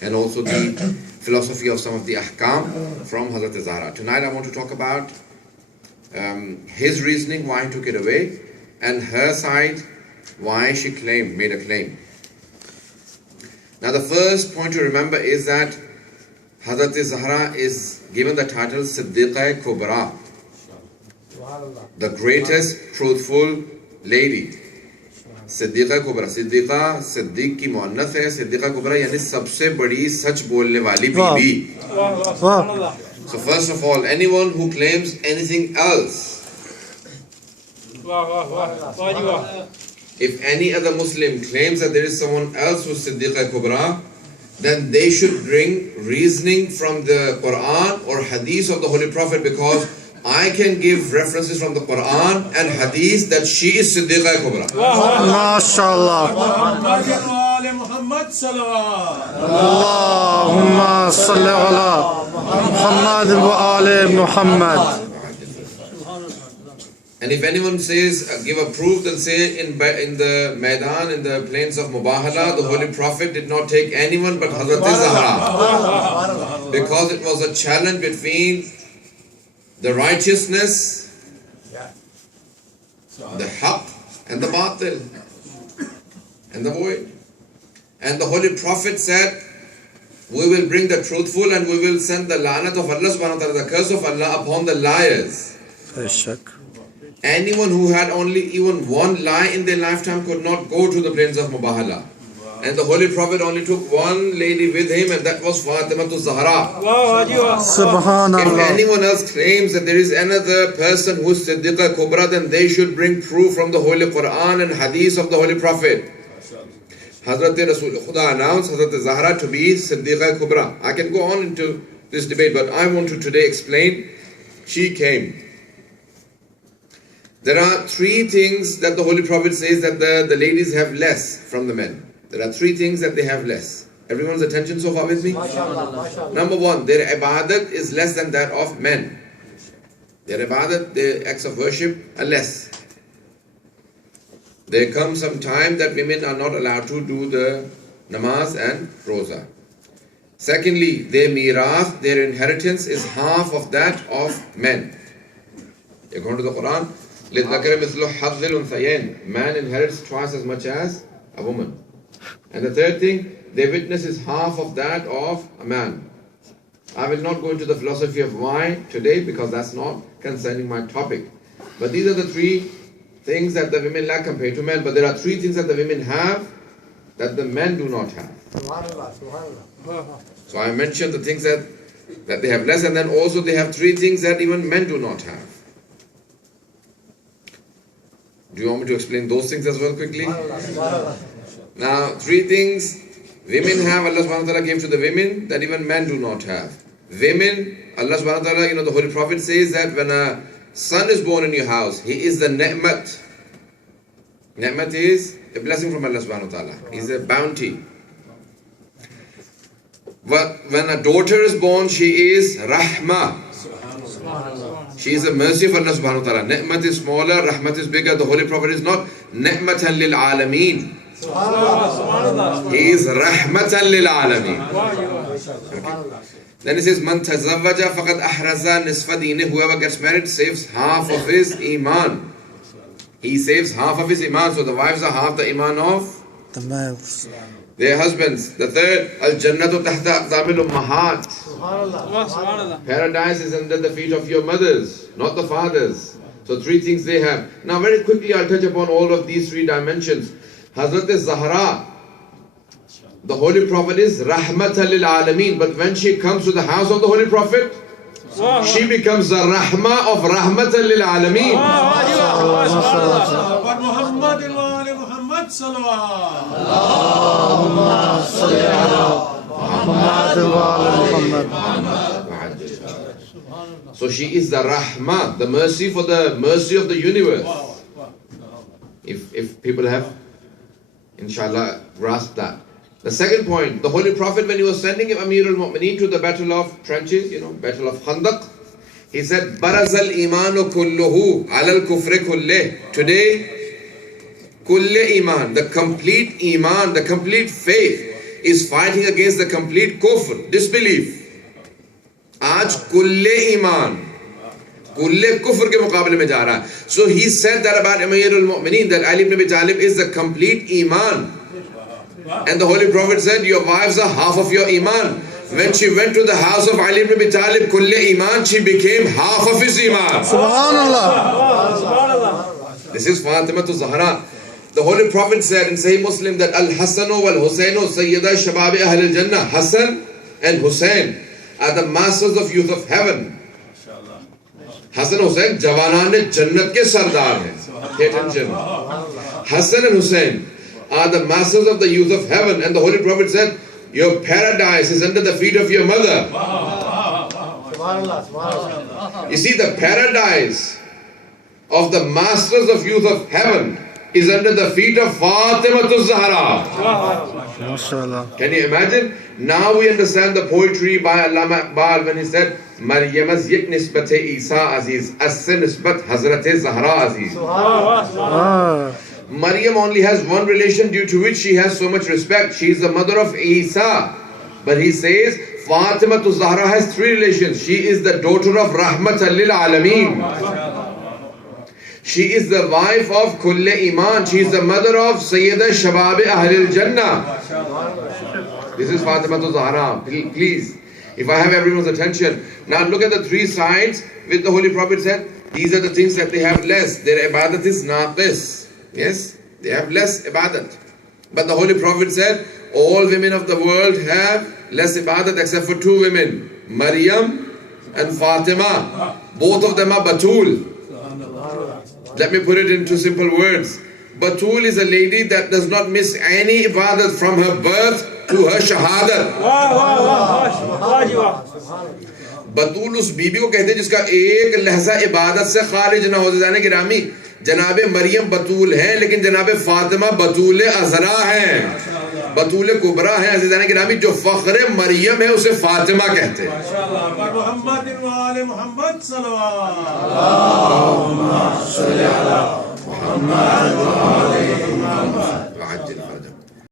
and also the philosophy of some of the ahkam from Hazrat Zahra. Tonight I want to talk about his reasoning, why he took it away, and her side, why she made a claim. Now the first point to remember is that Hazrat Zahra is given the title Siddiqa Kubra, the greatest truthful lady. Siddiqa Kubra, Siddiqa, Siddiq की मुअन्नस है, Siddiqa Kubra यानी सबसे बड़ी सच बोलने वाली बीबी. So first of all, anyone who claims anything else, if any other Muslim claims that there is someone else who's Siddiqa Kubra, then they should bring reasoning from the Quran or Hadith of the Holy Prophet, because I can give references from the Quran and Hadith that she is Siddiqa Kubra. MashaAllah. Allahumma salli ala Muhammad wa ali Muhammad. And if anyone says, give a proof, then say in the Maidan, in the plains of Mubahala, the Holy Prophet did not take anyone but Hazrat Zahra, because it was a challenge between the righteousness, the haqq, and the batil, and the void. And the Holy Prophet said, we will bring the truthful and we will send the la'nat of Allah subhanahu wa ta'ala, the curse of Allah upon the liars. Anyone who had only even one lie in their lifetime could not go to the plains of Mubahala. And the Holy Prophet only took one lady with him, and that was Fatima to Zahra. Subhanallah. If anyone else claims that there is another person who is Siddiqa Kubra, then they should bring proof from the Holy Quran and Hadith of the Holy Prophet. Hazrat Rasul Khuda announced Hazrat Zahra to be Siddiqa Kubra. I can go on into this debate, but I want to today explain. She came. There are three things that the Holy Prophet says that the ladies have less from the men. There are three things that they have less. Everyone's attention so far with me? Number one, their ibadat is less than that of men. Their ibadat, their acts of worship are less. There comes some time that women are not allowed to do the namaz and roza. Secondly, their mirath, their inheritance is half of that of men. According to the Quran, man inherits twice as much as a woman. And the third thing, their witness is half of that of a man. I will not go into the philosophy of why today, because that's not concerning my topic. But these are the three things that the women lack compared to men. But there are three things that the women have that the men do not have. So I mentioned the things that they have less, and then also they have three things that even men do not have. Do you want me to explain those things as well quickly? Now, three things women have, Allah subhanahu wa ta'ala gave to the women that even men do not have. Women, Allah subhanahu wa ta'ala, the Holy Prophet says that when a son is born in your house, he is the ni'mat. Ni'mat is a blessing from Allah subhanahu wa ta'ala. He's a bounty. But when a daughter is born, she is rahmah. She is a mercy of Allah subhanahu wa ta'ala. Ni'mat is smaller, rahmat is bigger. The Holy Prophet is not ni'matan lil alameen. He is rahmatan lil alameen. Then he says, Man tazawwaja faqad ahraza nisfa deenih. Whoever gets married saves half of his iman. He saves half of his iman. So the wives are half the iman of the males. Their husbands. The third, al-jannatu tahta aqdamil ummahat. Paradise is under the feet of your mothers, not the fathers. So three things they have. Now very quickly I'll touch upon all of these three dimensions. Hazrat Zahra, the Holy Prophet is rahmatan lil alameen. But when she comes to the house of the Holy Prophet, she becomes the rahmah of rahmatan lil alameen. So she is the rahmah, the mercy for the mercy of the universe. If people have, inshallah, grasped that. The second point, the Holy Prophet, when he was sending Amir al-Mu'mineen to the battle of trenches, battle of Khandaq, he said, Barazal imanu kulluhu alal kufri kulleh. Today, kulle iman, the complete faith is fighting against the complete kufr, disbelief. Aaj kulle iman, kulle kufr ke muqabile mein ja raha hai. So he said that about Amirul Mu'mineen, that Ali ibn Abi Talib is the complete iman. And the Holy Prophet said, your wives are half of your iman. When she went to the house of Ali ibn Abi Talib, kulle iman, she became half of his iman. Subhanallah. This is Fatima to Zahra. The Holy Prophet said in Sahih Muslim that Al-Hassanu wal-Husainu Sayyida Shababi Ahl al-Jannah. Hassan and Hussein are the masters of youth of heaven. Hassan and Hussein Jawanan Jannat ke Sardar hai. Pay attention. Hassan and Hussein are the masters of the youth of heaven. And the Holy Prophet said, your paradise is under the feet of your mother. You see, the paradise of the masters of youth of heaven is under the feet of Fatima to Zahra. MashaAllah. Can you imagine? Now we understand the poetry by Allama Iqbal when he said, Maryamaz yek nisbat Isa Aziz, asse nisbat Hazrat Zahra Aziz. Maryam only has one relation due to which she has so much respect. She is the mother of Isa. But he says, Fatima to Zahra has three relations. She is the daughter of Rahmatan lil Alameen. She is the wife of Kulle Iman. She is the mother of Sayyida Shababi Ahlil Jannah. This is Fatima to Zahra. Please, if I have everyone's attention. Now look at the three sides which the Holy Prophet said. These are the things that they have less. Their ibadat is naqis. Yes, they have less ibadat. But the Holy Prophet said, all women of the world have less ibadat except for two women. Maryam and Fatima. Both of them are Batul. Let me put it into simple words. Batul is a lady that does not miss any ibadat from her birth to her shahadat. Batul उस बीबी को कहते हैं जिसका एक लहजा इबादत से खारिज ना हो जाने गिरामी. जनाबे मरियम बतूल हैं, लेकिन जनाबे फातिमा बतूल अज़रा हैं, बतूल कुबरा हैं. अज़ीज़ान गिरामी, जो फ़ख्र मरियम है उसे फातिमा कहते हैं. माशाअल्लाह.